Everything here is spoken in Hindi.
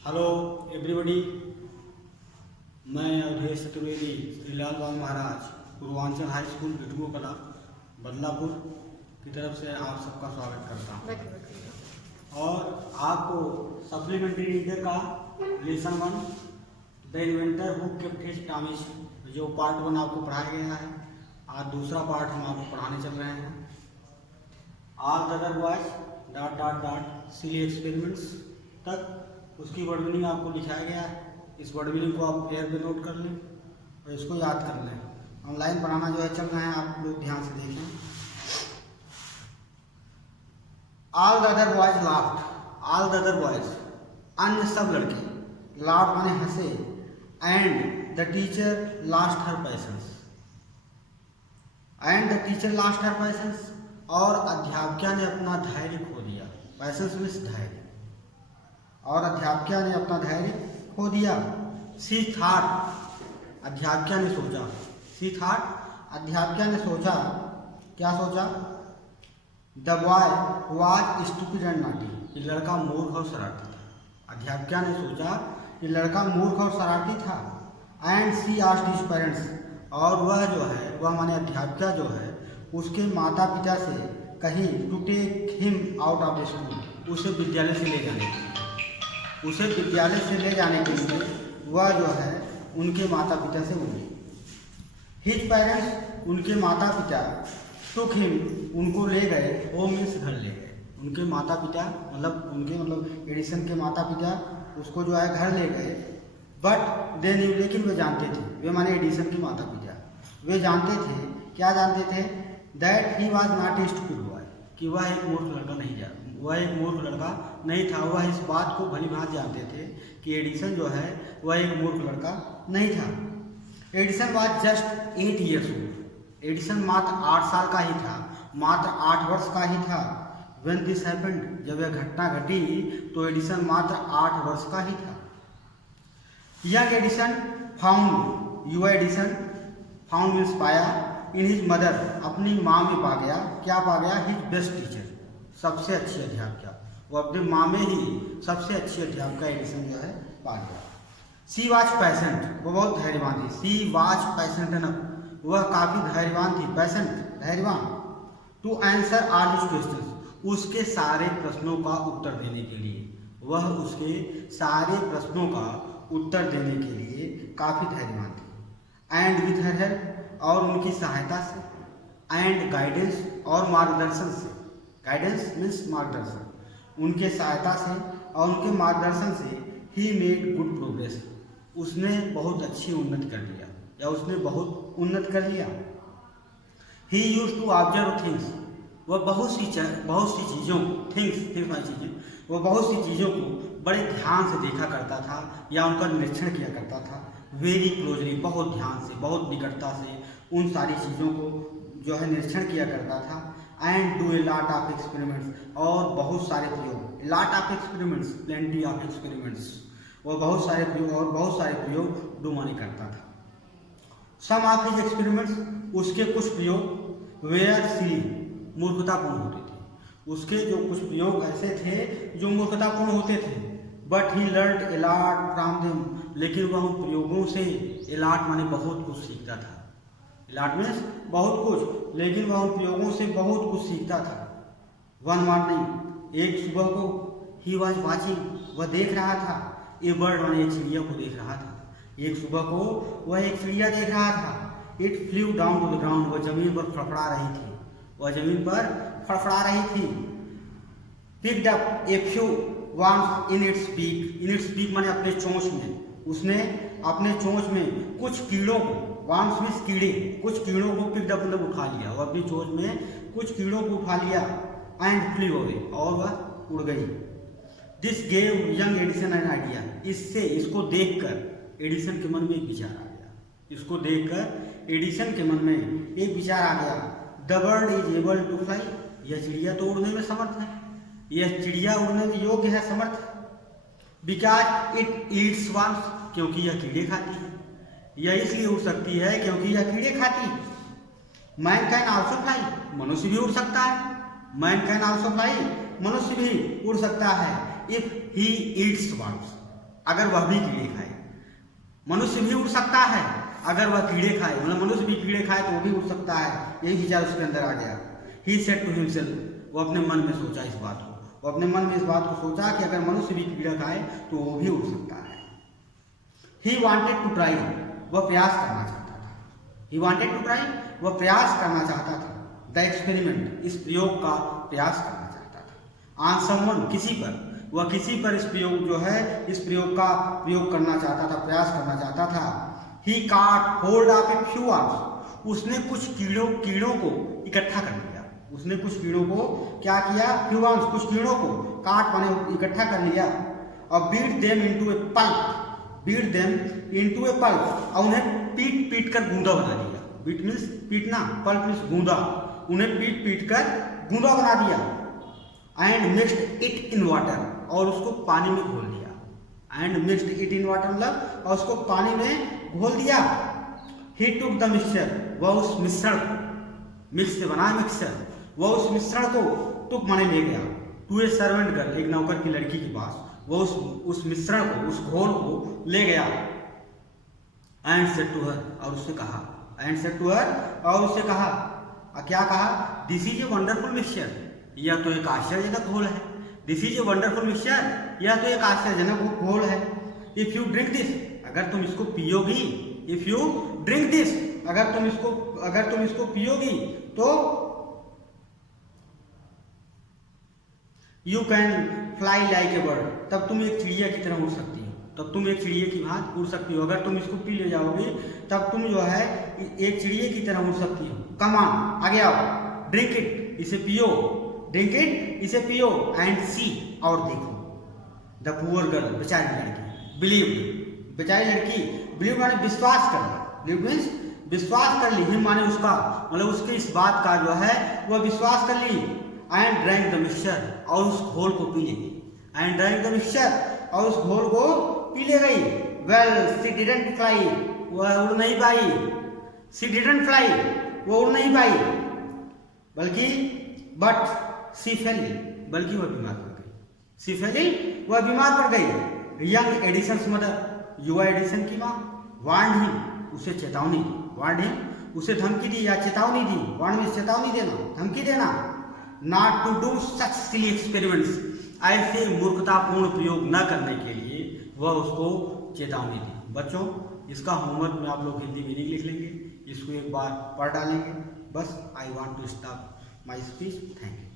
हेलो एवरीबॉडी, मैं अवधेश चतुर्वेदी श्रीलाल बाल महाराज पूर्वांचल हाई स्कूल बिटुओ कला बदलापुर की तरफ से आप सबका स्वागत करता हूँ। और आपको सप्लीमेंट्री रीडर का lesson 1 the inventor who kept his promise जो पार्ट 1 आपको पढ़ाया गया है, आज दूसरा पार्ट हम आपको पढ़ाने चल रहे हैं। All the other boys dot dot dot silly experiments तक उसकी वर्ड मीनिंग आपको लिखाया गया है। इस वर्ड मीनिंग को आप पेयर पे नोट कर लें और इसको याद कर लें। ऑनलाइन पढ़ाना जो है चल रहा है, आप लोग ध्यान से देखें। All the other boys laughed, all the other boys अन्य सब लड़के, लाफ्ड माने हंसे, and the teacher lost her patience, and the teacher lost her patience और अध्यापिका ने अपना धैर्य खो दिया। पैशंस मीन्स धैर्य, और अध्यापिका ने अपना धैर्य खो दिया। सी थॉट, अध्यापिका ने सोचा। सी थॉट, अध्यापिका ने सोचा। क्या सोचा? The boy was stupid and naughty, ये लड़का मूर्ख और शरारती था। अध्यापिका ने सोचा कि लड़का मूर्ख और शरारती था। And she asked his parents, और वह जो है, वह माने अध्यापिका जो है, उसके माता पिता से कहीं to take him out of school, उसे विद्यालय से ले जाने के लिए, उसे विद्यालय से ले जाने के लिए वह जो है उनके माता पिता से बोली। हिज पेरेंट्स, उनके माता पिता, टुक हिम, उनको ले गए, होम मीन्स घर ले गए। उनके माता पिता मतलब एडिसन के माता पिता उसको जो है घर ले गए। बट दे न्यू, लेकिन वे जानते थे, वे माने एडिसन के माता पिता, वे जानते थे, क्या जानते थे? That he was not a stupid boy, कि वह एक मूर्ख लड़का नहीं था। वह इस बात को भली भांति जानते थे कि एडिसन जो है वह एक मूर्ख लड़का नहीं था। Edison was just 8 years old, Edison मात्र 8 साल का ही था, मात्र 8 वर्ष का ही था। When this happened, जब यह घटना घटी तो एडिसन मात्र 8 वर्ष का ही था। यंग एडिसन फाउंड, युवा एडिसन फाउंड मीन्स पाया, इन हिज मदर, अपनी माँ में पा गया। क्या पा गया? हिज बेस्ट टीचर, सबसे अच्छी अध्यापिका। वो अपनी माँ में ही सबसे अच्छी अध्यापिका एडिसन जो है पा गया। सी वाज पैसेंट, वो बहुत धैर्यवान थी। सी वाज पैसेंट एनफ, वह काफ़ी धैर्यवान थी। पैसेंट, धैर्यवान। To answer all his questions, उसके सारे प्रश्नों का उत्तर देने के लिए, वह उसके सारे प्रश्नों का उत्तर देने के लिए काफ़ी धैर्यवान थी। एंड विथ हर हेल्प, और उनकी सहायता से, एंड गाइडेंस, और मार्गदर्शन से। गाइडेंस मीन्स मार्गदर्शन, उनके सहायता से और उनके मार्गदर्शन से ही मेड गुड प्रोग्रेस, उसने बहुत अच्छी उन्नति कर लिया, या उसने बहुत उन्नत कर लिया। ही यूज टू ऑब्जर्व थिंग्स, वह बहुत सी चीज़ों, वो बहुत सी चीज़ों को बड़े ध्यान से देखा करता था या उनका निरीक्षण किया करता था। वेरी क्लोजली, बहुत ध्यान से, बहुत निकटता से उन सारी चीज़ों को जो है निरीक्षण किया करता था। And do a lot of experiments, और बहुत सारे प्रयोग, lot of experiments, plenty of experiments, वो बहुत सारे प्रयोग डू माने करता था। सम ऑफ हिज एक्सपेरिमेंट्स, उसके कुछ प्रयोग वेयर सिली, मूर्खतापूर्ण होते थे। उसके जो कुछ प्रयोग ऐसे थे जो मूर्खतापूर्ण होते थे। But he learned a lot from them, लेकिन वह उन प्रयोगों से ए लॉट माने बहुत कुछ सीखता था। लॉट मीन्स बहुत कुछ, लेकिन वह उन प्रयोगों से बहुत कुछ सीखता था। वन मॉर्निंग, एक सुबह को, ही वॉज वॉचिंग, वह देख रहा था, ए बर्ड माने एक चिड़िया को देख रहा था। एक सुबह को वह एक चिड़िया देख रहा था। It flew down to the ground, वह जमीन पर फड़फड़ा रही थी, वह जमीन पर फड़फड़ा रही थी। Picked up a few worms in its beak, in its beak माने अपने चोंच में, उसने अपने चोंच में कुछ कीड़ों को, वर्म्स मीन्स कीड़े, कुछ कीड़ों को पिक्ड अप मतलब उठा लिया, वह अपनी चोंच में कुछ कीड़ों को उठा लिया। एंड फ्लू अवे, और वह उड़ गई। This gave young Edison an idea, इससे, इसको देखकर एडिसन के मन में एक विचार आ गया। इसको देखकर एडिसन के मन में एक विचार आ गया। The bird is able to fly, यह चिड़िया तो उड़ने में समर्थ है, यह चिड़िया उड़ने में योग्य है, समर्थ है। बिकॉज इट ईट्स वर्म्स, क्योंकि यह कीड़े खाती है। यह इसलिए उड़ सकती है क्योंकि यह कीड़े खाती है। मैन कैन आल्सो फ्लाई, मनुष्य भी उड़ सकता है। मैन कैन आल्सो फ्लाई, मनुष्य भी उड़ सकता है। इफ ही ईट्स वर्म्स, अगर वह भी कीड़े खाए। मनुष्य भी उड़ सकता है अगर वह कीड़े खाए, मतलब मनुष्य भी कीड़े खाए तो वो भी उड़ सकता है। यही विचार उसके अंदर आ गया। ही सेड टू हिमसेल्फ, वो अपने मन में सोचा इस बात को, वो अपने मन में इस बात को सोचा कि अगर मनुष्य भी कीड़ा खाए तो वो भी उड़ सकता है। ही वॉन्टेड टू ट्राई, वह प्रयास करना चाहता था। ही वॉन्टेड टू ट्राई, वह प्रयास करना चाहता था। द एक्सपेरिमेंट, इस प्रयोग का प्रयास करना चाहता था। ऑन समवन, किसी पर, वह किसी पर इस प्रयोग जो है इस प्रयोग का प्रयोग करना चाहता था, प्रयास करना चाहता था। ही काट hold of a few arms, उसने कुछ कीड़ों को इकट्ठा कर लिया। उसने कुछ कीड़ों को क्या किया, फ्यू आर्म्स, कुछ कीड़ों को काट माने इकट्ठा कर लिया। और बीट देम इनटू ए पल्प, बीट देम इनटू ए पल्प, और उन्हें पीट पीट कर गूंदा बना दिया। बीट मीन्स पीटना, पल्प मीन्स गूंदा, उन्हें पीट पीट कर गूंदा बना दिया। And mixed it in water, और उसको पानी में घोल दिया। And mixed it in water मतलब और उसको पानी में घोल दिया। ही टुक द मिक्सचर, वह उस मिश्रण, मिक्स से बना मिक्सचर, वह उस मिश्रण को टुक माने ले गया। टू ए सर्वेंट गर्ल, एक नौकर की लड़की के पास, वो उस मिश्रण को, उस घोल को ले गया। एंड सेड टू हर, और उससे कहा, एंड सेड टू हर, और उससे कहा, क्या कहा, this is a wonderful mixture, यह तो एक आश्चर्यजनक घोल है। This is a wonderful mixture, यह तो एक आश्चर्यजनक घोल है। इफ यू ड्रिंक दिस, अगर तुम इसको पियोगी, इफ यू ड्रिंक दिस, अगर तुम इसको पियोगी तो you can fly like a bird, तब तुम एक चिड़िया की तरह उड़ सकती हो, तब तुम एक चिड़िया की भांति उड़ सकती हो। अगर तुम इसको पी ले जाओगी तब तुम जो है एक चिड़िया की तरह उड़ सकती हो। कम ऑन, आगे आओ, ड्रिंक इट, इसे पियो, ड्रिंक इट, इसे पियो। एंड सी, और देखो। द पुअर गर्ल, बेचारी लड़की, बिलीव्ड, बेचारी लड़की, बिलीव माने विश्वास कर ली, बिलीव मीन्स विश्वास कर ली, हिम माने उसका, मतलब उसके इस बात का जो है वह विश्वास कर ली। एंड ड्रैंक द मिक्सचर, और उस घोल को पी ले गई। एंड ड्रैंक द मिक्सचर, और उस घोल को पी ले गई। वेल सी डिडंट फ्लाई, वह उड़ नहीं पाई। सी डिडंट फ्लाई, वो उड़ नहीं पाई, बल्कि बट सी फेल, बल्कि वह बीमार पड़ गई। सी फेल, वह बीमार पड़ गई। यंग एडिसन्स मदर, युवा एडिसन की माँ, वार्न हिम, उसे चेतावनी दी, वार्न हिम, उसे धमकी दी या चेतावनी दी। वार्न मीन्स चेतावनी देना, धमकी देना। Not to do such silly experiments, ऐसे मूर्खतापूर्ण प्रयोग न करने के लिए वह उसको चेतावनी दी। बच्चों, इसका होमवर्क में आप लोग हिंदी मीनिंग लिख लेंगे, इसको एक बार पढ़ डालेंगे। बस I want to stop my speech. Thank you.